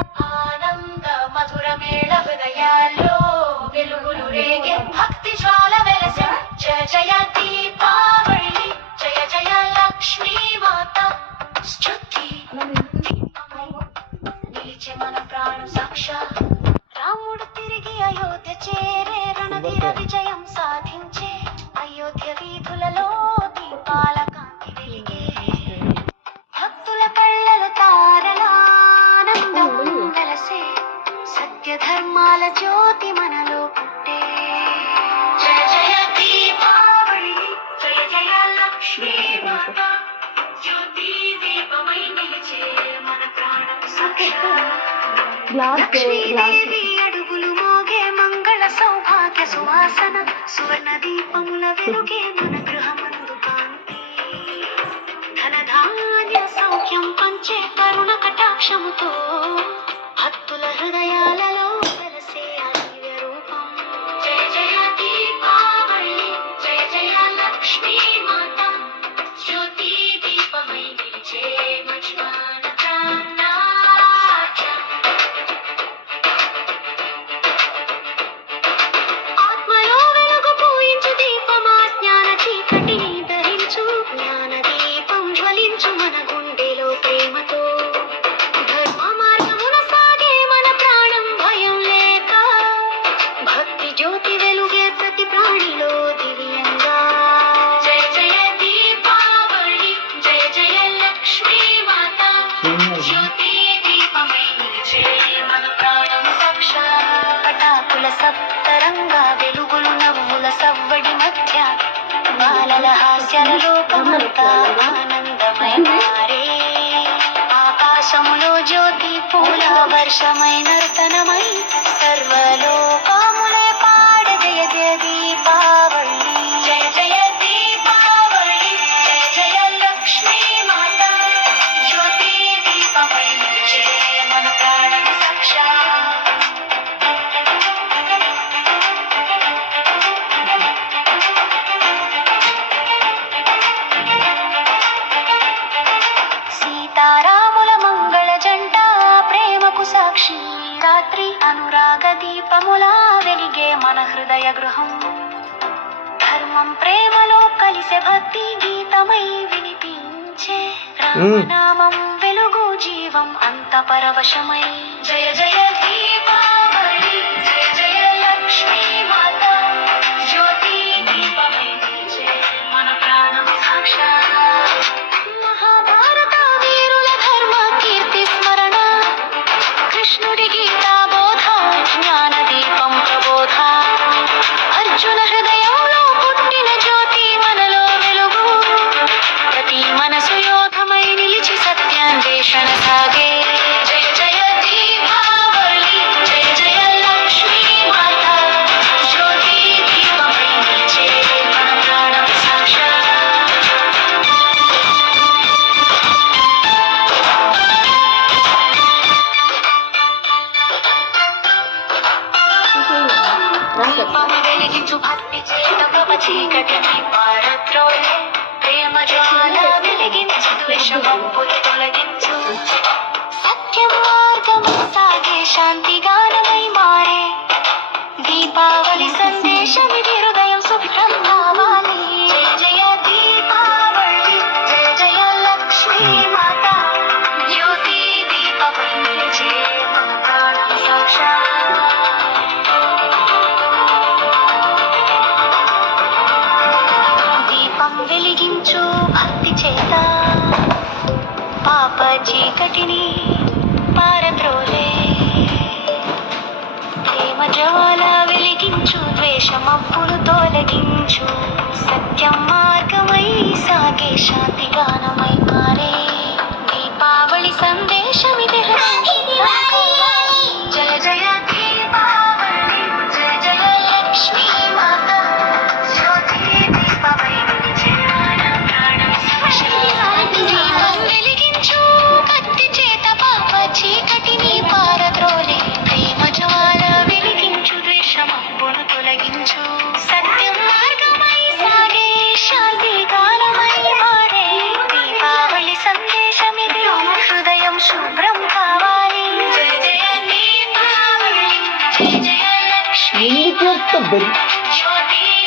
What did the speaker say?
ఆనంద మధుర మేళ హృదయాల్లో వెలుగులు రేగే భక్తి జ్వాల వెలసె జయ జయ దీపావళి జయ జయ లక్ష్మీ మాత స్తుతి నిలిచే మన ప్రాణ సాక్షా రాముడు తిరిగి అయోధ్య చేరే రణవీర విజయం సాధించే అయోధ్య వీధులలో దీపాల కాంతి వెలిగే భక్తుల కళ్ళలో తారలానందం వెలసే సత్య ధర్మాల జ్యోతి మనలో పుట్టే జయ జయ దీపావళి జయ జయ లక్ష్మీ మాత జ్యోతి దీపమై నిలిచే మన ప్రాణం సాక్షా లక్ష్మీదేవి అడుగులు మోగే మంగళ సౌభాగ్య సువాసన సువర్ణ దీపముల వెలుగే మన గృహమందు కాంతి ధనధాన్య సౌఖ్యం పంచే కరుణ కటాక్షముతో భక్తుల హృదయాలలో వెలసే దివ్య రూపం జయ జయ దీపావళి జయ జయ లక్ష్మీ మాత జ్యోతి దీపమై నిలిచే మజ్వాన ప్రాణ ఆత్మలో వెలుగు పూయించు దీపమా జ్ఞాన చీకటిని దహించు జ్ఞాన దీపం జ్వలించు మన గుండెలో ప్రేమతో ధర్మ మార్గమున సాగే మన ప్రాణం భయం లేక భక్తి జ్యోతి వెలుగే ప్రతి ప్రాణిలో దివ్యంగా జయ జయ దీపావళి జయ జయ లక్ష్మీ మాత జ్యోతి దీపమై నిలిచే మన ప్రాణం సాక్షా పటాకుల సప్తరంగా వెలుగులు నవ్వుల సవ్వడి మధ్య బాలల హాస్యాల లోకమంతా ఆనందమై మారే ఆకాశములో జ్యోతి పూల వర్షమై నర్తనమై సర్వలోకములే పాడ జయ జయ దీపావళి జయ జయ దీపావళి జయ జయ లక్ష్మీ మాత జ్యోతి దీపమై నిలిచే మన ప్రాణం సాక్షా సీతారాముల మంగళ జంట ప్రేమకు సాక్షి రాత్రి అనురాగ దీపములా వెలిగే మన హృదయ గృహం ధర్మం ప్రేమలో కలిసే భక్తి గీతమై వినిపించే రామనామం వెలుగు జీవం అంత పరవశమై జయ జయ దీపావళి జయ జయ లక్ష్మీ మాత జ్యోతి దీపమై నిలిచే మన ప్రాణం సాక్షా మహాభారత వీరుల ధర్మ కీర్తి స్మరణ కృష్ణుడి గీతా బోధ జ్ఞాన దీపం ప్రబోధ అర్జున హృదయంలో పుట్టిన జ్యోతి మనలో వెలుగు ప్రతి మనసు యోధమై నిలిచి సత్యాన్వేషణ సాగే జయ జయ దీపావళి జయ జయ లక్ష్మీ మాత జ్యోతి దీపమై నిలిచే మన ప్రాణం సాక్షా దీపం వెలిగించు భక్తి చేత ప్రభ చీకటిని పారద్రోలే ప్రేమ జ్వాల వెలిగించు ద్వేషమప్పులు తొలగించు సత్యం మార్గమై సాగే శాంతి గానమై మారే దీపావళి సందేశమిది హృదయం శుభ్రం కావాలి జయ జయ దీపావళి జయ జయ లక్ష్మీ మాత జ్యోతి దీపమై నిలిచే మన ప్రాణం సాక్షా దీపం వెలిగించు భక్తి చేత పాప చీకటిని పారద్రోలే ప్రేమ జ్వాల వెలిగించు ద్వేషమప్పులు తొలగించు సత్యం మార్గమై సాగే శాంతి గానమై మారే దీపావళి సందేశమిది హృదయం శుభ్రం కావాలి జయ జయ దీపావళి జయ జయ లక్ష్మీ మాత జ్యోతి దీపమై నిలిచే మన ప్రాణం సాక్షా దీపం వెలిగించు భక్తి చేత పాప చీకటిని పారద్రోలే ప్రేమ జ్వాల వెలిగించు ద్వేషమప్పును తొలగించు సత్యం మార్గమై సాగే శాంతి గానమై మారే దీపావళి నీకు జ్యోతి